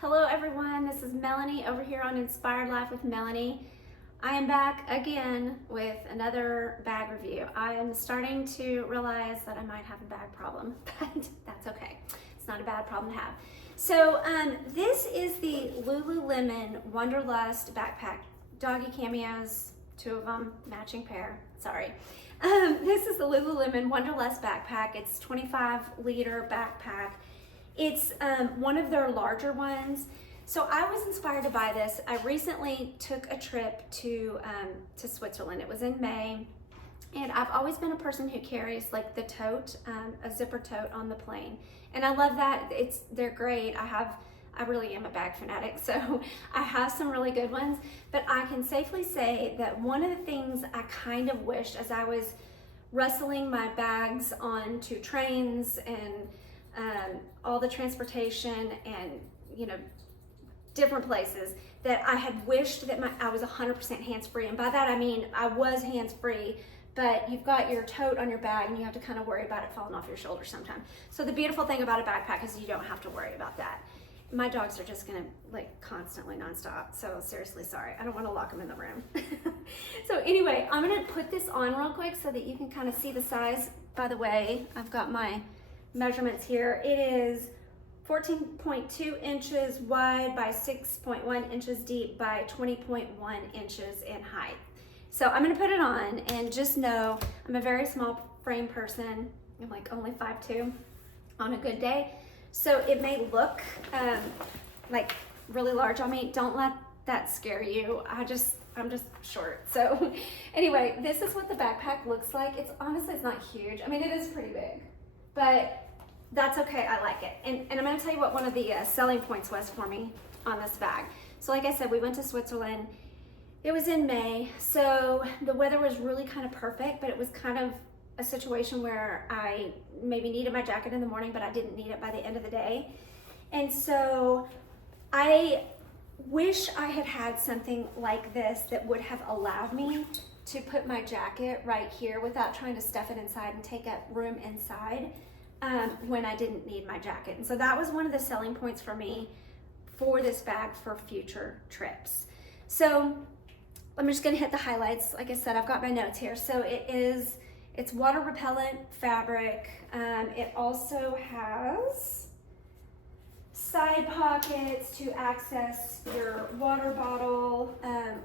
Hello everyone, this is Melanie over here on Inspired Life with Melanie. I am back again with another bag review. I am starting to realize that I might have a bag problem, but that's okay. It's not a bad problem to have. So this is the Lululemon Wunderlust backpack. Doggy cameos, two of them, matching pair, sorry. This is the Lululemon Wunderlust backpack. It's 25-liter backpack. It's one of their larger ones. So I was inspired to buy this. I recently took a trip to Switzerland. It was in May. And I've always been a person who carries like the tote, a zipper tote on the plane. And I love that. They're great. I really am a bag fanatic, so I have some really good ones. But I can safely say that one of the things I kind of wished as I was wrestling my bags onto trains and all the transportation and, you know, different places, that I had wished that I was 100% hands-free. And by that I mean I was hands-free, but you've got your tote on your bag and you have to kind of worry about it falling off your shoulder sometime. So the beautiful thing about a backpack is you don't have to worry about that. My dogs are just gonna like constantly nonstop, so seriously sorry. I don't want to lock them in the room. So anyway, I'm gonna put this on real quick so that you can kind of see the size. By the way, I've got my measurements here. It is 14.2 inches wide by 6.1 inches deep by 20.1 inches in height. So I'm gonna put it on, and just know I'm a very small frame person. I'm like only 5'2" on a good day. So it may look like really large on me. Don't let that scare you. I'm just short. So anyway, this is what the backpack looks like. It's honestly not huge. I mean, it is pretty big, but that's okay. I like it. And I'm going to tell you what one of the selling points was for me on this bag. So like I said, we went to Switzerland. It was in May, so the weather was really kind of perfect, but it was kind of a situation where I maybe needed my jacket in the morning, but I didn't need it by the end of the day. And so I wish I had had something like this that would have allowed me to put my jacket right here without trying to stuff it inside and take up room inside when I didn't need my jacket. And so that was one of the selling points for me for this bag for future trips. So I'm just gonna hit the highlights. Like I said, I've got my notes here. So it's water repellent fabric. It also has side pockets to access your water bottle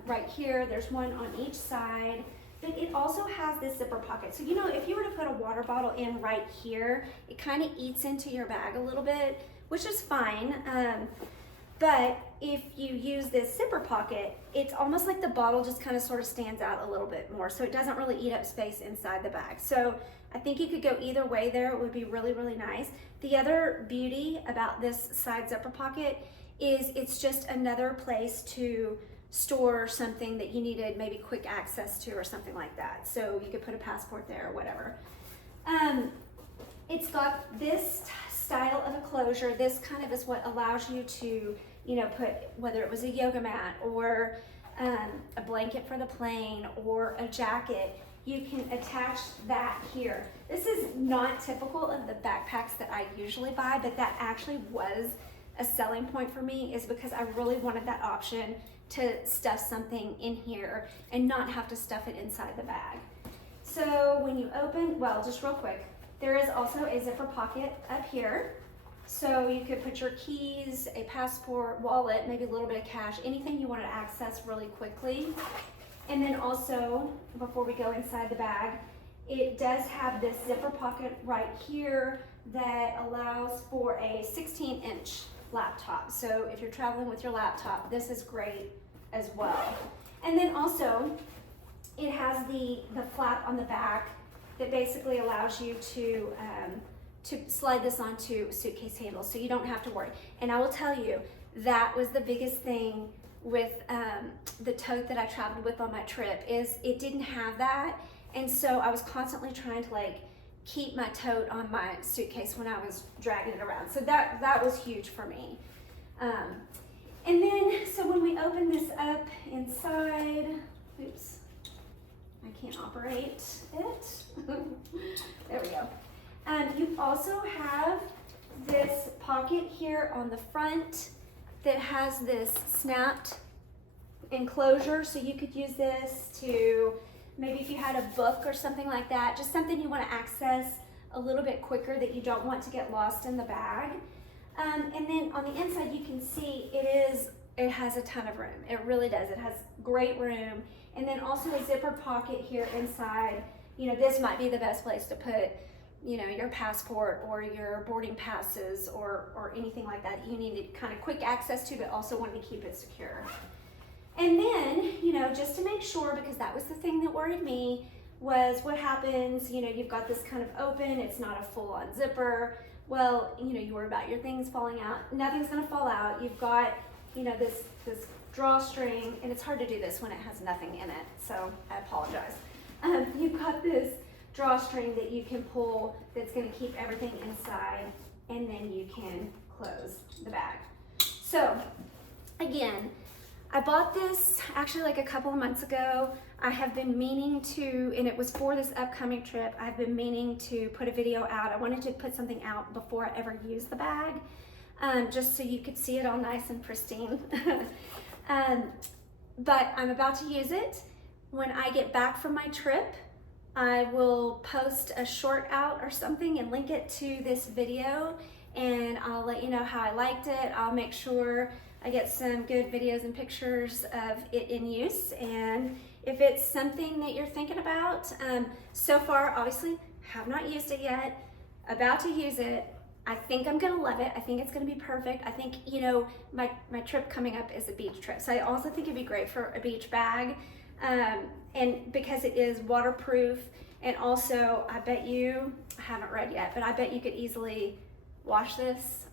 right here. There's one on each side. But it also has this zipper pocket. So, you know, if you were to put a water bottle in right here, it kind of eats into your bag a little bit, which is fine. But if you use this zipper pocket, it's almost like the bottle just kind of sort of stands out a little bit more. So it doesn't really eat up space inside the bag. So I think you could go either way there. It would be really, really nice. The other beauty about this side zipper pocket is it's just another place to store something that you needed maybe quick access to or something like that. So you could put a passport there or whatever. It's got this style of a closure. This kind of is what allows you to, you know, put, whether it was a yoga mat or a blanket for the plane or a jacket, you can attach that here. This is not typical of the backpacks that I usually buy, but that actually was a selling point for me, is because I really wanted that option to stuff something in here and not have to stuff it inside the bag. So when you open, well, just real quick, there is also a zipper pocket up here. So you could put your keys, a passport, wallet, maybe a little bit of cash, anything you want to access really quickly. And then also, before we go inside the bag, it does have this zipper pocket right here that allows for a 16-inch laptop. So if you're traveling with your laptop, this is great as well. And then also, it has the flap on the back that basically allows you to slide this onto suitcase handles, so you don't have to worry. And I will tell you, that was the biggest thing with the tote that I traveled with on my trip, is it didn't have that. And so I was constantly trying to like keep my tote on my suitcase when I was dragging it around. So that was huge for me. And then, so when we open this up inside, oops, I can't operate it. There we go. You also have this pocket here on the front that has this snapped enclosure, so you could use this to, maybe if you had a book or something like that, just something you want to access a little bit quicker that you don't want to get lost in the bag. And then on the inside you can see it has a ton of room. It really does. It has great room. And then also a zipper pocket here inside. You know, this might be the best place to put, you know, your passport or your boarding passes or anything like that you needed kind of quick access to, but also wanted to keep it secure. And then, you know, just to make sure, because that was the thing that worried me, was what happens, you know, you've got this kind of open, it's not a full-on zipper. Well, you know, you worry about your things falling out. Nothing's gonna fall out. You've got, you know, this drawstring, and it's hard to do this when it has nothing in it, so I apologize. You've got this drawstring that you can pull that's gonna keep everything inside, and then you can close the bag. So, again, I bought this actually like a couple of months ago. I have been meaning to, and it was for this upcoming trip, I've been meaning to put a video out. I wanted to put something out before I ever used the bag, just so you could see it all nice and pristine. But I'm about to use it. When I get back from my trip, I will post a short out or something and link it to this video, and I'll let you know how I liked it. I'll make sure I get some good videos and pictures of it in use, and if it's something that you're thinking about, so far, obviously, have not used it yet, about to use it. I think I'm gonna love it. I think it's gonna be perfect. I think, you know, my trip coming up is a beach trip, so I also think it'd be great for a beach bag, and because it is waterproof, and also, I bet you, I haven't read yet, but I bet you could easily wash this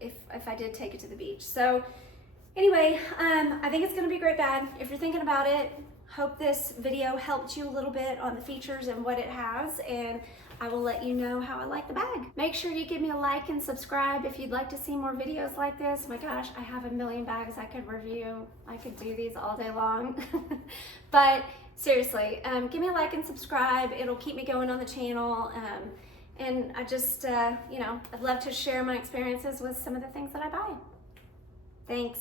if I did take it to the beach. So anyway, I think it's gonna be a great bag. If you're thinking about it, hope this video helped you a little bit on the features and what it has, and I will let you know how I like the bag. Make sure you give me a like and subscribe if you'd like to see more videos like this. My gosh, I have a million bags I could review. I could do these all day long. But seriously, give me a like and subscribe. It'll keep me going on the channel. And I just, you know, I'd love to share my experiences with some of the things that I buy. Thanks.